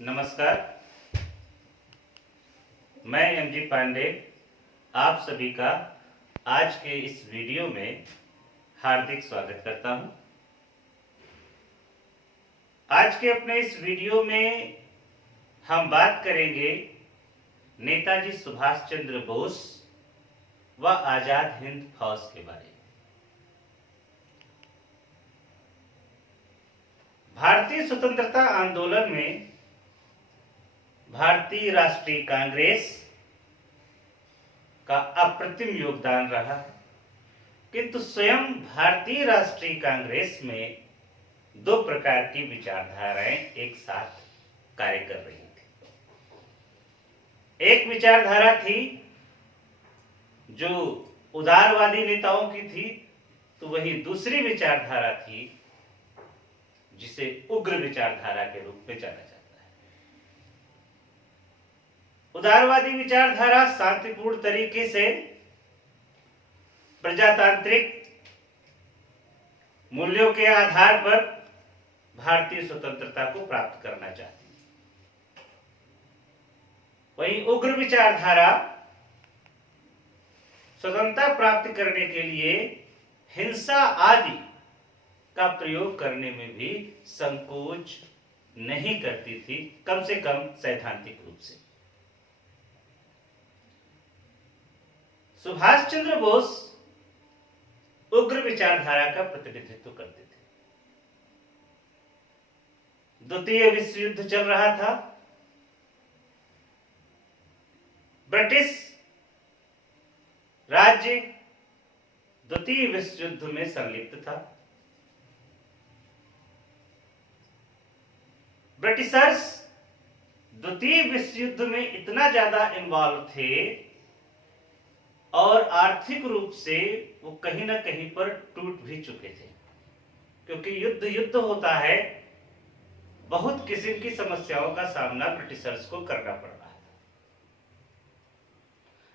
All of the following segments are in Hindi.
नमस्कार। मैं एमजी पांडे आप सभी का आज के इस वीडियो में हार्दिक स्वागत करता हूं। आज के अपने इस वीडियो में हम बात करेंगे नेताजी सुभाष चंद्र बोस व आजाद हिंद फौज के बारे में। भारतीय स्वतंत्रता आंदोलन में भारतीय राष्ट्रीय कांग्रेस का अप्रतिम योगदान रहा है, किंतु स्वयं भारतीय राष्ट्रीय कांग्रेस में दो प्रकार की विचारधाराएं एक साथ कार्य कर रही थी। एक विचारधारा थी जो उदारवादी नेताओं की थी, तो वही दूसरी विचारधारा थी जिसे उग्र विचारधारा के रूप में जाना जाता है। उदारवादी विचारधारा शांतिपूर्ण तरीके से प्रजातांत्रिक मूल्यों के आधार पर भारतीय स्वतंत्रता को प्राप्त करना चाहती है। वहीं उग्र विचारधारा स्वतंत्रता प्राप्त करने के लिए हिंसा आदि का प्रयोग करने में भी संकोच नहीं करती थी, कम से कम सैद्धांतिक रूप से। सुभाष चंद्र बोस उग्र विचारधारा का प्रतिनिधित्व करते थे। द्वितीय विश्व युद्ध चल रहा था। ब्रिटिश राज्य द्वितीय विश्व युद्ध में संलिप्त था। ब्रिटिशर्स द्वितीय विश्व युद्ध में इतना ज्यादा इन्वॉल्व थे और आर्थिक रूप से वो कहीं ना कहीं पर टूट भी चुके थे, क्योंकि युद्ध युद्ध होता है, बहुत किस्म की समस्याओं का सामना ब्रिटिशर्स को करना पड़ रहा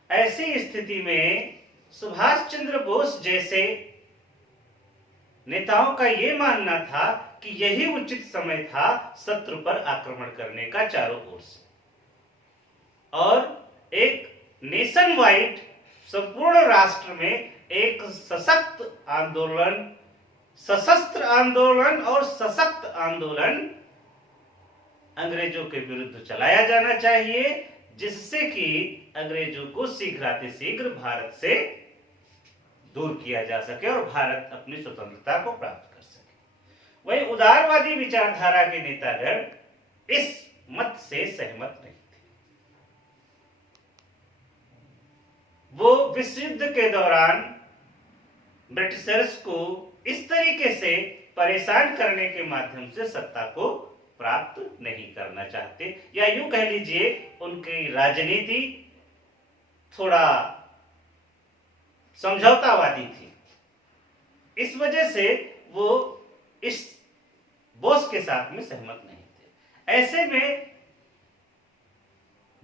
था। ऐसी स्थिति में सुभाष चंद्र बोस जैसे नेताओं का यह मानना था कि यही उचित समय था शत्रु पर आक्रमण करने का चारों ओर से, और एक नेशन वाइड संपूर्ण राष्ट्र में एक सशक्त आंदोलन, सशस्त्र आंदोलन और सशक्त आंदोलन अंग्रेजों के विरुद्ध चलाया जाना चाहिए, जिससे कि अंग्रेजों को शीघ्रातिशीघ्र भारत से दूर किया जा सके और भारत अपनी स्वतंत्रता को प्राप्त कर सके। वही उदारवादी विचारधारा के नेतागण इस मत से सहमत नहीं थे। वो विश्व युद्ध के दौरान ब्रिटिशर्स को इस तरीके से परेशान करने के माध्यम से सत्ता को प्राप्त नहीं करना चाहते, या यूं कह लीजिए उनकी राजनीति थोड़ा समझौतावादी थी। इस वजह से वो इस बोस के साथ में सहमत नहीं थे। ऐसे में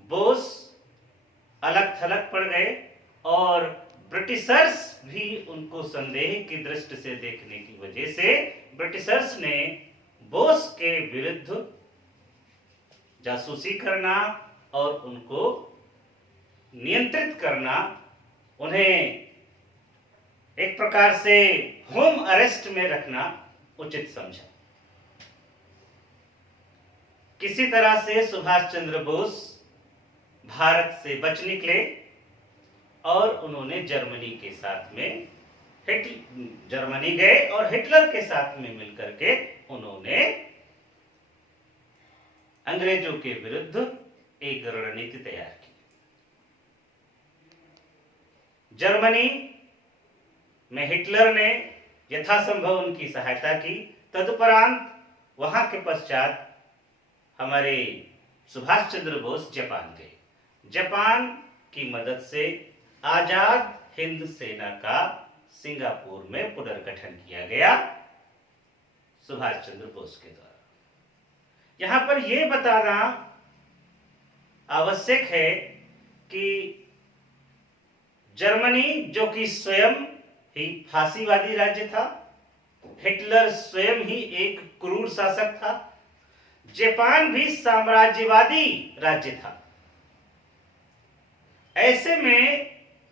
बोस अलग थलग पड़ गए और ब्रिटिशर्स भी उनको संदेह की दृष्टि से देखने की वजह से ब्रिटिशर्स ने बोस के विरुद्ध जासूसी करना और उनको नियंत्रित करना, उन्हें एक प्रकार से होम अरेस्ट में रखना उचित समझा। किसी तरह से सुभाष चंद्र बोस भारत से बच निकले और उन्होंने जर्मनी के साथ में जर्मनी गए और हिटलर के साथ में मिलकर के उन्होंने अंग्रेजों के विरुद्ध एक रणनीति तैयार की। जर्मनी में हिटलर ने यथासंभव उनकी सहायता की। तदुपरांत वहां के पश्चात हमारे सुभाष चंद्र बोस जापान गए। जापान की मदद से आजाद हिंद सेना का सिंगापुर में पुनर्गठन किया गया सुभाष चंद्र बोस के द्वारा। यहां पर यह बताना आवश्यक है कि जर्मनी, जो कि स्वयं ही फांसीवादी राज्य था, हिटलर स्वयं ही एक क्रूर शासक था, जापान भी साम्राज्यवादी राज्य था। ऐसे में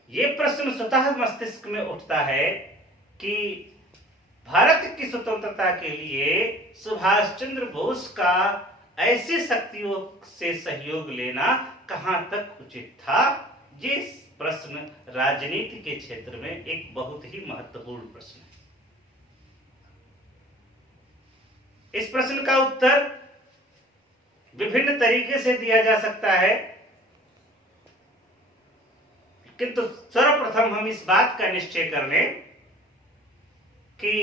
यह प्रश्न स्वतः मस्तिष्क में उठता है कि भारत की स्वतंत्रता के लिए सुभाष चंद्र बोस का ऐसी शक्तियों से सहयोग लेना कहां तक उचित था। ये प्रश्न राजनीति के क्षेत्र में एक बहुत ही महत्वपूर्ण प्रश्न है। इस प्रश्न का उत्तर विभिन्न तरीके से दिया जा सकता है, किंतु सर्वप्रथम हम इस बात का निश्चय कर लें कि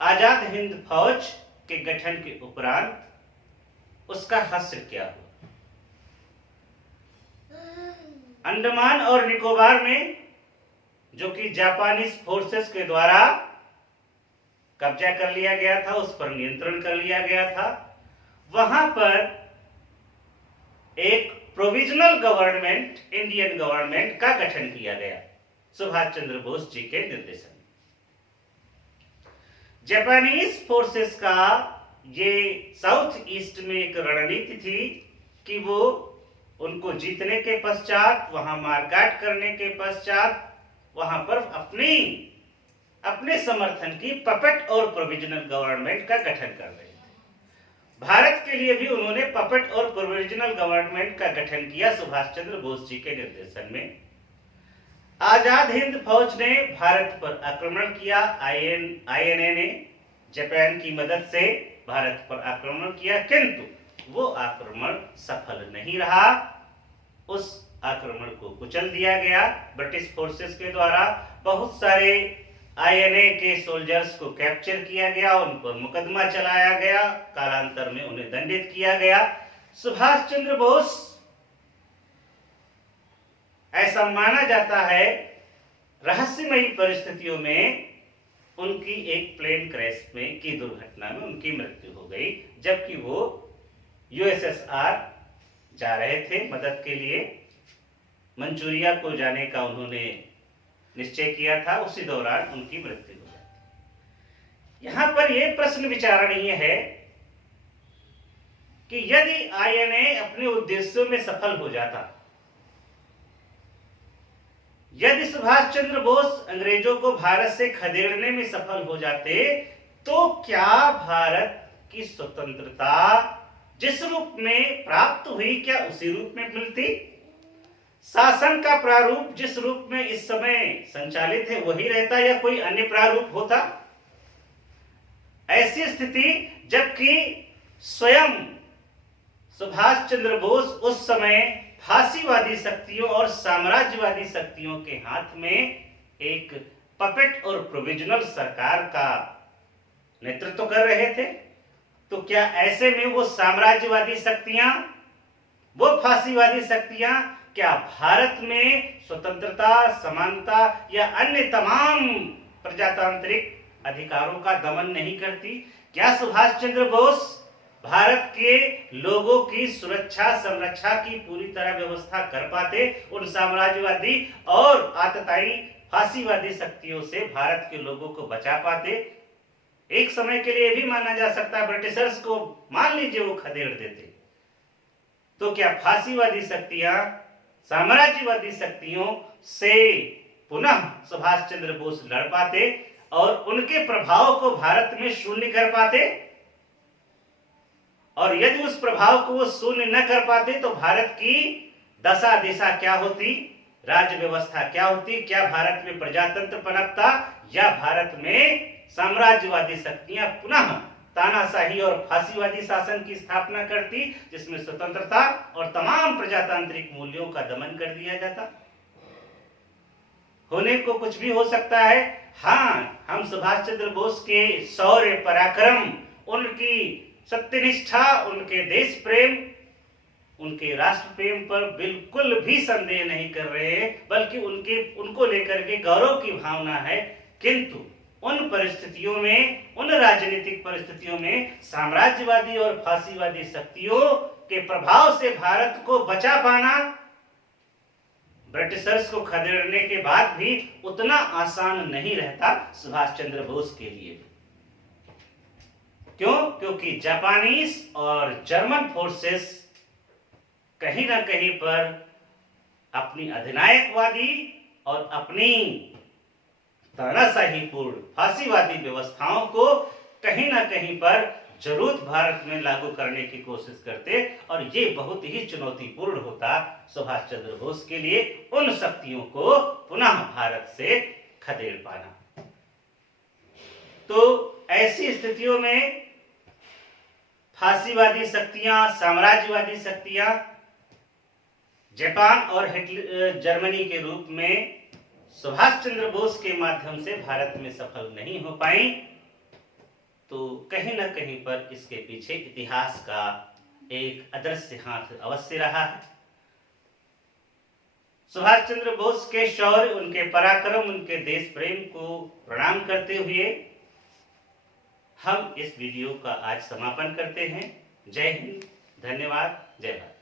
आजाद हिंद फौज के गठन के उपरांत उसका हश्र क्या हुआ। अंडमान और निकोबार में, जो कि जापानीज फोर्सेस के द्वारा कब्जा कर लिया गया था, उस पर नियंत्रण कर लिया गया था, वहां पर एक प्रोविजनल गवर्नमेंट, इंडियन गवर्नमेंट का गठन किया गया सुभाष चंद्र बोस जी के निर्देशन में। जापानीज फोर्सेस का ये साउथ ईस्ट में एक रणनीति थी कि वो उनको जीतने के पश्चात, वहां मारकाट करने के पश्चात, वहां पर अपने समर्थन की पपेट और प्रोविजनल गवर्नमेंट का गठन कर रहे थे। भारत के लिए भी उन्होंने पपेट और प्रोविजनल गवर्नमेंट का गठन किया सुभाष चंद्र बोस जी के निर्देशन में। आजाद हिंद फौज ने भारत पर आक्रमण किया। आईएनए ने जापान की मदद से भारत पर आक्रमण किया, किंतु वो आक्रमण सफल नहीं रहा। उस आक्रमण को कुचल दिया गया ब्रिटिश फोर्सेस के द्वारा। बहुत सारे आईएनए के सोल्जर्स को कैप्चर किया गया, उन पर मुकदमा चलाया गया, कालांतर में उन्हें दंडित किया गया। सुभाष चंद्र बोस, ऐसा माना जाता है, रहस्यमयी परिस्थितियों में उनकी एक प्लेन क्रैश में की दुर्घटना में उनकी मृत्यु हो गई, जबकि वो यूएसएसआर जा रहे थे मदद के लिए। मंचूरिया को जाने का उन्होंने निश्चय किया था, उसी दौरान उनकी मृत्यु हो गई। यहां पर यह प्रश्न विचारणीय है कि यदि आईएनए अपने उद्देश्यों में सफल हो जाता, यदि सुभाष चंद्र बोस अंग्रेजों को भारत से खदेड़ने में सफल हो जाते, तो क्या भारत की स्वतंत्रता जिस रूप में प्राप्त हुई, क्या उसी रूप में मिलती? शासन का प्रारूप जिस रूप में इस समय संचालित है वही रहता या कोई अन्य प्रारूप होता? ऐसी स्थिति, जबकि स्वयं सुभाष चंद्र बोस उस समय फांसीवादी शक्तियों और साम्राज्यवादी शक्तियों के हाथ में एक पपेट और प्रोविजनल सरकार का नेतृत्व कर रहे थे, तो क्या ऐसे में वो साम्राज्यवादी शक्तियां, वो फांसीवादी शक्तियां क्या भारत में स्वतंत्रता, समानता या अन्य तमाम प्रजातांत्रिक अधिकारों का दमन नहीं करती? क्या सुभाष चंद्र बोस भारत के लोगों की सुरक्षा, संरक्षा की पूरी तरह व्यवस्था कर पाते? उन साम्राज्यवादी और आतताई फांसीवादी शक्तियों से भारत के लोगों को बचा पाते? एक समय के लिए भी माना जा सकता है ब्रिटिशर्स को मान लीजिए वो खदेड़ देते, तो क्या फांसीवादी शक्तियां साम्राज्यवादी शक्तियों से पुनः सुभाष चंद्र बोस लड़ पाते और उनके प्रभाव को भारत में शून्य कर पाते? और यदि उस प्रभाव को वो शून्य न कर पाते तो भारत की दशा दिशा क्या होती, राज्य व्यवस्था क्या होती? क्या भारत में प्रजातंत्र पनपता या भारत में साम्राज्यवादी शक्तियां पुनः तानाशाही और फांसीवादी शासन की स्थापना करती, जिसमें स्वतंत्रता और तमाम प्रजातांत्रिक मूल्यों का दमन कर दिया जाता? होने को कुछ भी हो सकता है। हाँ, हम सुभाष चंद्र बोस के शौर्य, पराक्रम, उनकी सत्यनिष्ठा, उनके देश प्रेम, उनके राष्ट्र प्रेम पर बिल्कुल भी संदेह नहीं कर रहे हैं, बल्कि उनको लेकर के गौरव की भावना है। किंतु उन परिस्थितियों में, उन राजनीतिक परिस्थितियों में साम्राज्यवादी और फांसीवादी शक्तियों के प्रभाव से भारत को बचा पाना ब्रिटिशर्स को खदेड़ने के बाद भी उतना आसान नहीं रहता सुभाष चंद्र बोस के लिए। क्यों? क्योंकि जापानीज और जर्मन फोर्सेस कहीं ना कहीं पर अपनी अधिनायकवादी और अपनी तानाशाहीपूर्ण फांसीवादी व्यवस्थाओं को कहीं ना कहीं पर जरूर भारत में लागू करने की कोशिश करते, और ये बहुत ही चुनौतीपूर्ण होता सुभाष चंद्र बोस के लिए उन शक्तियों को पुनः भारत से खदेड़ पाना। तो ऐसी स्थितियों में फांसीवादी शक्तियां, साम्राज्यवादी शक्तियां जापान और जर्मनी के रूप में सुभाष चंद्र बोस के माध्यम से भारत में सफल नहीं हो पाई। तो कहीं ना कहीं पर इसके पीछे इतिहास का एक अदृश्य हाथ अवश्य रहा है। सुभाष चंद्र बोस के शौर्य, उनके पराक्रम, उनके देश प्रेम को प्रणाम करते हुए हम इस वीडियो का आज समापन करते हैं। जय हिंद, धन्यवाद, जय भारत।